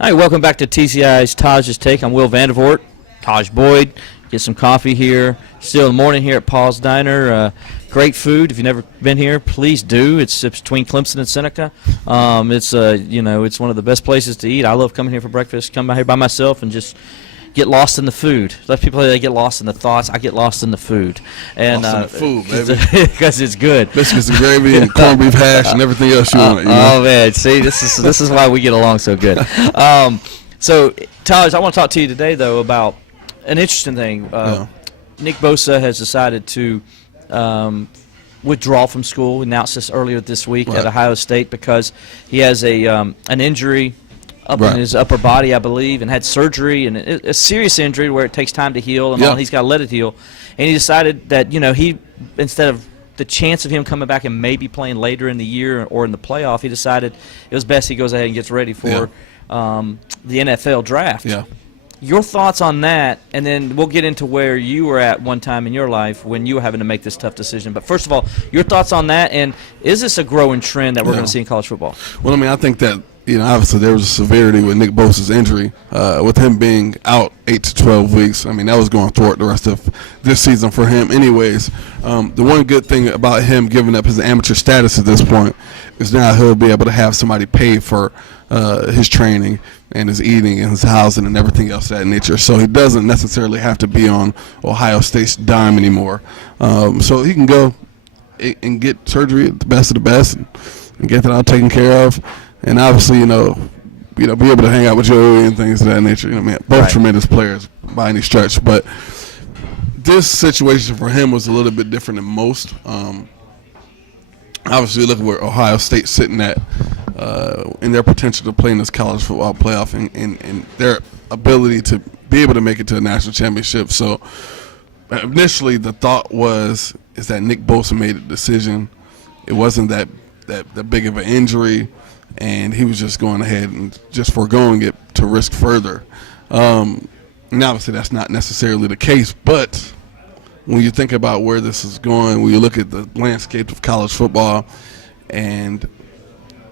All right, welcome back to TCI's Tajh's Take. I'm Will Vandervoort, Tajh Boyd. Get some coffee here. Still in the morning here at Paul's Diner. Great food. If you've never been here, please do. It's between Clemson and Seneca. It's one of the best places to eat. I love coming here for breakfast. Come by here by myself and just get lost in the food. A lot of people, they get lost in the thoughts. I get lost in the food. And lost in the food, baby. Because it's good. Biscuits and gravy and corned beef hash and everything else you want. Oh man, see, this is why we get along so good. So, Taj, I want to talk to you today though about an interesting thing. Nick Bosa has decided to withdraw from school. We announced this earlier this week at Ohio State because he has an injury up in his upper body, I believe, and had surgery, and a serious injury where it takes time to heal, and he's got to let it heal. And he decided that, he, instead of the chance of him coming back and maybe playing later in the year or in the playoff, he decided it was best he goes ahead and gets ready for the NFL draft. Yeah. Your thoughts on that, and then we'll get into where you were at one time in your life when you were having to make this tough decision. But first of all, your thoughts on that, and is this a growing trend that we're going to see in college football? Well, I think that, obviously there was a severity with Nick Bosa's injury, with him being out 8 to 12 weeks. That was going thwart the rest of this season for him anyways. The one good thing about him giving up his amateur status at this point is now he'll be able to have somebody pay for his training and his eating and his housing and everything else of that nature. So he doesn't necessarily have to be on Ohio State's dime anymore. So he can go and get surgery at the best of the best and get that all taken care of. And obviously, be able to hang out with Joey and things of that nature. Both tremendous players by any stretch. But this situation for him was a little bit different than most. Obviously, look at where Ohio State's sitting at in their potential to play in this college football playoff and their ability to be able to make it to a national championship. So initially, the thought is that Nick Bosa made a decision. It wasn't that big of an injury, and he was just going ahead and just foregoing it to risk further. And obviously, that's not necessarily the case, but when you think about where this is going, when you look at the landscape of college football and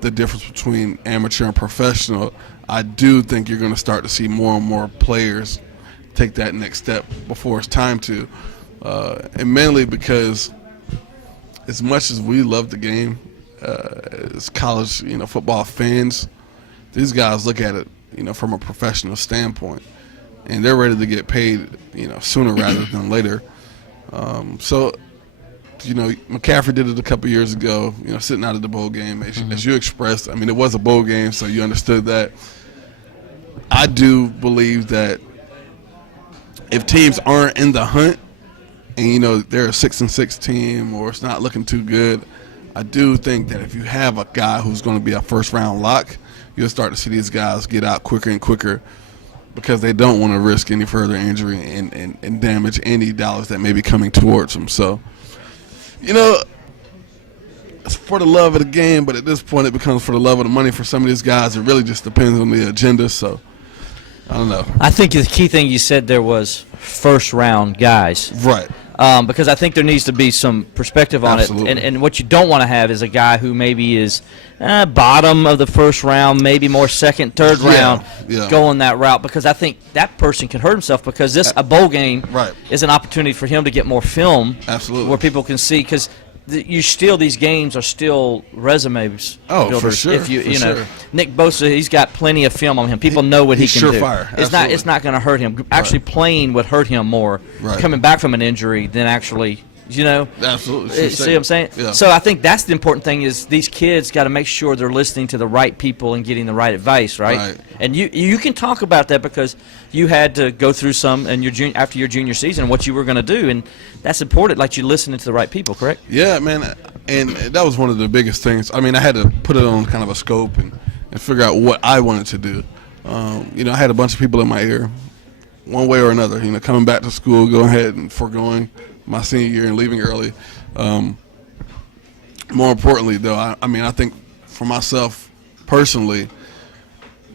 the difference between amateur and professional, I do think you're going to start to see more and more players take that next step before it's time to. And mainly because as much as we love the game, as college football fans, these guys look at it from a professional standpoint, and they're ready to get paid sooner rather than later. So McCaffrey did it a couple years ago, sitting out of the bowl game, as you expressed. It was a bowl game, so you understood that. I do believe that if teams aren't in the hunt and they're a 6-6 team or it's not looking too good, I do think that if you have a guy who's going to be a first-round lock, you'll start to see these guys get out quicker and quicker because they don't want to risk any further injury and damage any dollars that may be coming towards them. So, it's for the love of the game, but at this point it becomes for the love of the money for some of these guys. It really just depends on the agenda, so I don't know. I think the key thing you said there was first-round guys. Right. Because I think there needs to be some perspective on it. And what you don't want to have is a guy who maybe is bottom of the first round, maybe more second, third round, going that route. Because I think that person can hurt himself because a bowl game is an opportunity for him to get more film. Absolutely. Where people can see. Because these games are still resumes. Oh, builders. for sure. If you know, Nick Bosa, he's got plenty of film on him. People know what he can do. Surefire. It's not going to hurt him. Actually, playing would hurt him more coming back from an injury than actually. Absolutely. See what I'm saying? Yeah. So I think that's the important thing is these kids got to make sure they're listening to the right people and getting the right advice, right? And you can talk about that because you had to go through some and after your junior season what you were going to do, and that's important. Like you listening to the right people, correct? Yeah, man. And that was one of the biggest things. I had to put it on kind of a scope and figure out what I wanted to do. I had a bunch of people in my ear, one way or another. Coming back to school, going ahead and foregoing my senior year and leaving early. More importantly, though, I think for myself personally,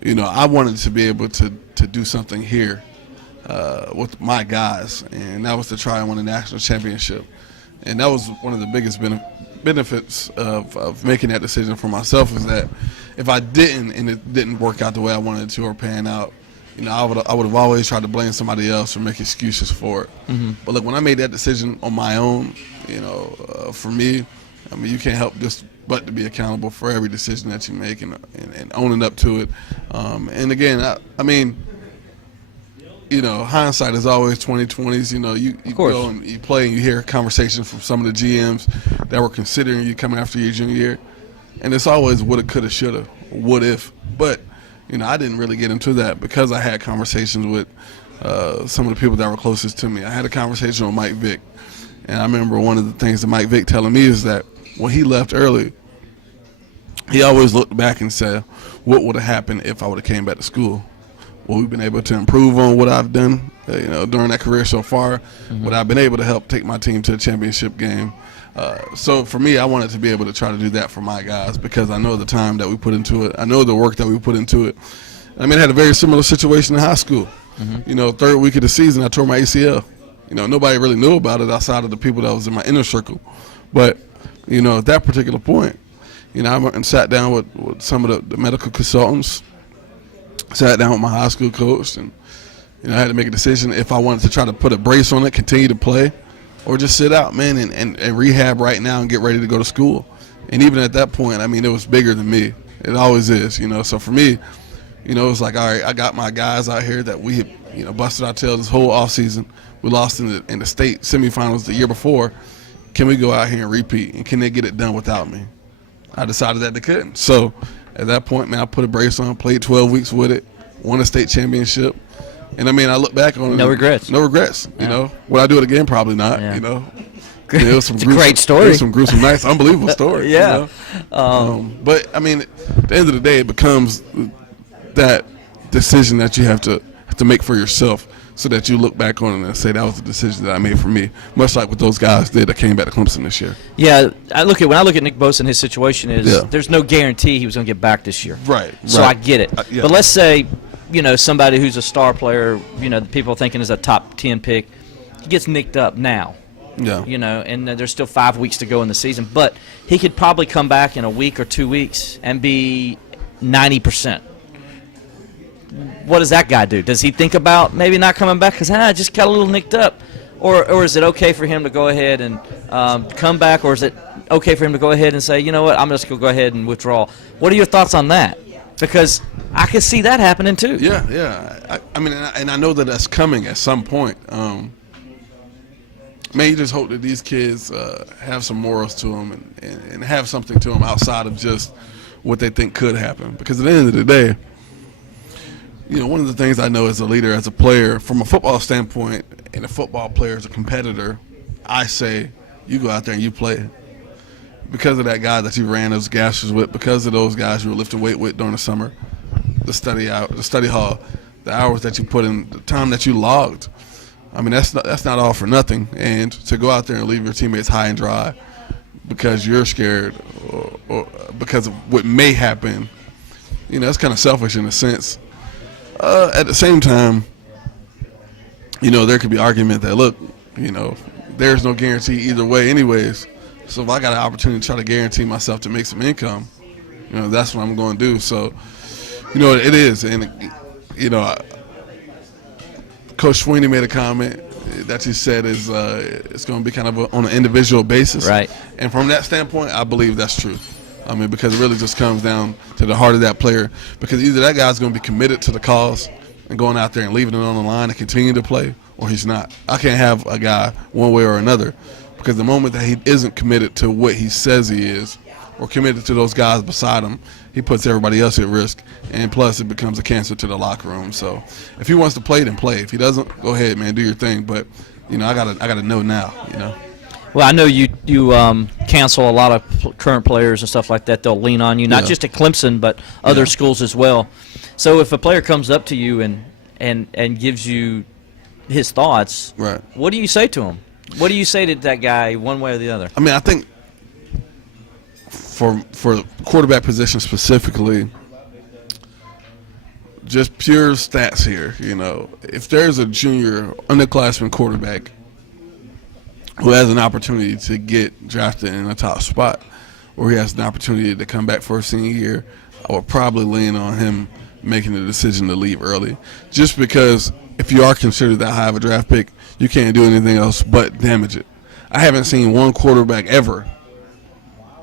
I wanted to be able to do something here with my guys, and that was to try and win a national championship. And that was one of the biggest benefits of making that decision for myself, is that if I didn't and it didn't work out the way I wanted it to or pan out, you know, I would have always tried to blame somebody else or make excuses for it. But look, when I made that decision on my own, you know, for me, I mean, you can't help just but to be accountable for every decision that you make and owning up to it. And again, I mean, you know, hindsight is always 20/20s. You know, you go and you play and you hear conversations from some of the GMs that were considering you coming after your junior year, and it's always woulda, coulda, shoulda, what if. But you know, I didn't really get into that because I had conversations with some of the people that were closest to me. I had a conversation with Mike Vick, and I remember one of the things that Mike Vick telling me is that when he left early, he always looked back and said, what would have happened if I would have came back to school? Well, we've been able to improve on what I've done, you know, during that career so far. But I've been able to help take my team to a championship game. So for me, I wanted to be able to try to do that for my guys because I know the time that we put into it. I know the work that we put into it. I mean, I had a very similar situation in high school. You know, third week of the season, I tore my ACL. You know, nobody really knew about it outside of the people that was in my inner circle. But, you know, at that particular point, you know, I went and sat down with some of the medical consultants, sat down with my high school coach, and, you know, I had to make a decision if I wanted to try to put a brace on it, continue to play, or just sit out, man, and rehab right now and get ready to go to school. And even at that point, I mean, it was bigger than me. It always is, you know. So for me, you know, it was like, all right, I got my guys out here that we had, you know, busted our tails this whole offseason. We lost in the state semifinals the year before. Can we go out here and repeat? And can they get it done without me? I decided that they couldn't. So at that point, man, I put a brace on, played 12 weeks with it, won a state championship. And, I mean, I look back on it. No regrets. No regrets, you know. Would I do it again? Probably not, you know. It was some it's a great story. It was some gruesome nights, unbelievable story. Yeah. You know? But, I mean, at the end of the day, it becomes that decision that you have to make for yourself so that you look back on it and say that was the decision that I made for me, much like what those guys did that came back to Clemson this year. Yeah, when I look at Nick Bosa and his situation there's no guarantee he was going to get back this year. Right. So I get it. Yeah. But let's say, you know, somebody who's a star player, you know, people thinking is a top 10 pick, he gets nicked up now. Yeah. You know, and there's still 5 weeks to go in the season. But he could probably come back in a week or 2 weeks and be 90%. What does that guy do? Does he think about maybe not coming back because I just got a little nicked up? Or is it okay for him to go ahead and come back? Or is it okay for him to go ahead and say, you know what, I'm just going to go ahead and withdraw? What are your thoughts on that? Because I can see that happening too. Yeah. I mean, and I know that that's coming at some point. Man, you just hope that these kids have some morals to them and have something to them outside of just what they think could happen. Because at the end of the day, you know, one of the things I know as a leader, as a player, from a football standpoint, and a football player as a competitor, I say you go out there and you play. Because of that guy that you ran those gashes with, because of those guys you were lifting weight with during the summer, the study hall, the hours that you put in, the time that you logged. I mean, that's not all for nothing. And to go out there and leave your teammates high and dry because you're scared or because of what may happen, you know, that's kind of selfish in a sense. At the same time, you know, there could be argument that, look, you know, there's no guarantee either way anyways. So if I got an opportunity to try to guarantee myself to make some income, you know, that's what I'm going to do. So, you know, it is. And, you know, Coach Sweeney made a comment that he said is it's going to be kind of on an individual basis. Right. And from that standpoint, I believe that's true. I mean, because it really just comes down to the heart of that player. Because either that guy's going to be committed to the cause and going out there and leaving it on the line and continue to play, or he's not. I can't have a guy one way or another. Because the moment that he isn't committed to what he says he is, or committed to those guys beside him, he puts everybody else at risk. And plus, it becomes a cancer to the locker room. So if he wants to play, then play. If he doesn't, go ahead, man, do your thing. But, you know, I gotta know now, you know. Well, I know you cancel a lot of current players and stuff like that. They'll lean on you, not just at Clemson, but other schools as well. So if a player comes up to you and gives you his thoughts, right, what do you say to him? What do you say to that guy one way or the other? I mean, I think for quarterback position specifically, just pure stats here, you know, if there's a junior underclassman quarterback who has an opportunity to get drafted in a top spot, or he has an opportunity to come back for a senior year, I would probably lean on him making the decision to leave early, just because if you are considered that high of a draft pick, you can't do anything else but damage it. I haven't seen one quarterback ever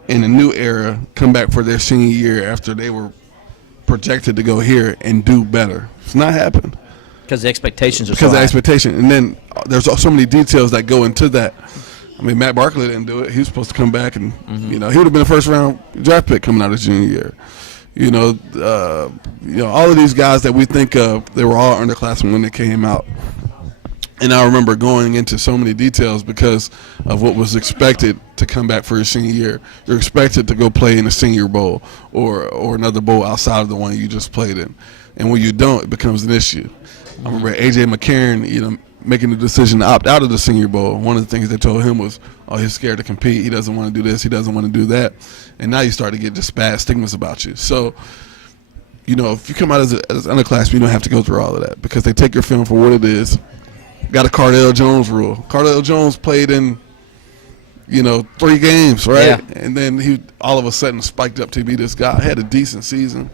in a new era come back for their senior year after they were projected to go here and do better. It's not happened. Because the expectations are Because so the high. expectation. And then there's so many details that go into that. I mean, Matt Barkley didn't do it. He was supposed to come back and, he would have been a first-round draft pick coming out of junior year. All of these guys that we think of, they were all underclassmen when they came out. And I remember going into so many details because of what was expected to come back for your senior year. You're expected to go play in a Senior Bowl or another bowl outside of the one you just played in. And when you don't, it becomes an issue. I remember A.J. McCarron, making the decision to opt out of the Senior Bowl. One of the things they told him was, he's scared to compete. He doesn't want to do this. He doesn't want to do that. And now you start to get just bad stigmas about you. So, if you come out as underclassmen, you don't have to go through all of that because they take your film for what it is. Got a Cardale Jones rule. Cardale Jones played in, 3 games, right? Yeah. And then he all of a sudden spiked up to be this guy. Had a decent season.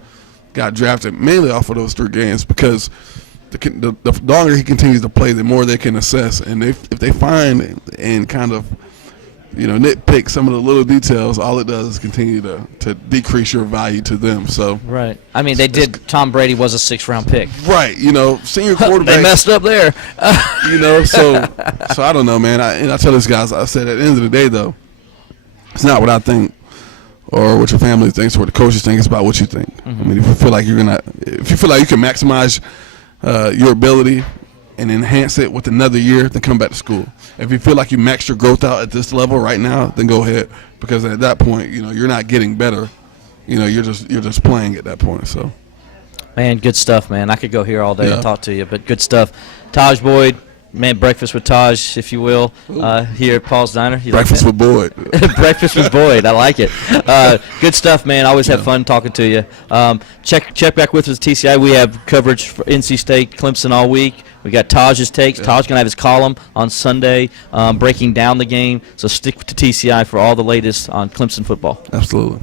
Got drafted mainly off of those 3 games because the longer he continues to play, the more they can assess. And if they find and kind of, nitpick some of the little details, all it does is continue to decrease your value to them. So right. I mean, Tom Brady was a 6th-round pick. Right. Senior quarterback. They messed up there. So I don't know, man. I tell these guys, I said at the end of the day, though, it's not what I think or what your family thinks or what the coaches think. It's about what you think. I mean, if you feel like you can maximize your ability and enhance it with another year, then come back to school. If you feel like you maxed your growth out at this level right now, then go ahead, because at that point, you're not getting better. You're just playing at that point. So, man, good stuff, man. I could go here all day and talk to you, but good stuff. Tajh Boyd, man, breakfast with Tajh, if you will, here at Paul's Diner. Breakfast with Boyd. Breakfast with Boyd. I like it. Good stuff, man. Always have fun talking to you. Check back with us at TCI. We have coverage for NC State, Clemson all week. We got Taj's takes. Taj's going to have his column on Sunday breaking down the game. So stick to TCI for all the latest on Clemson football. Absolutely.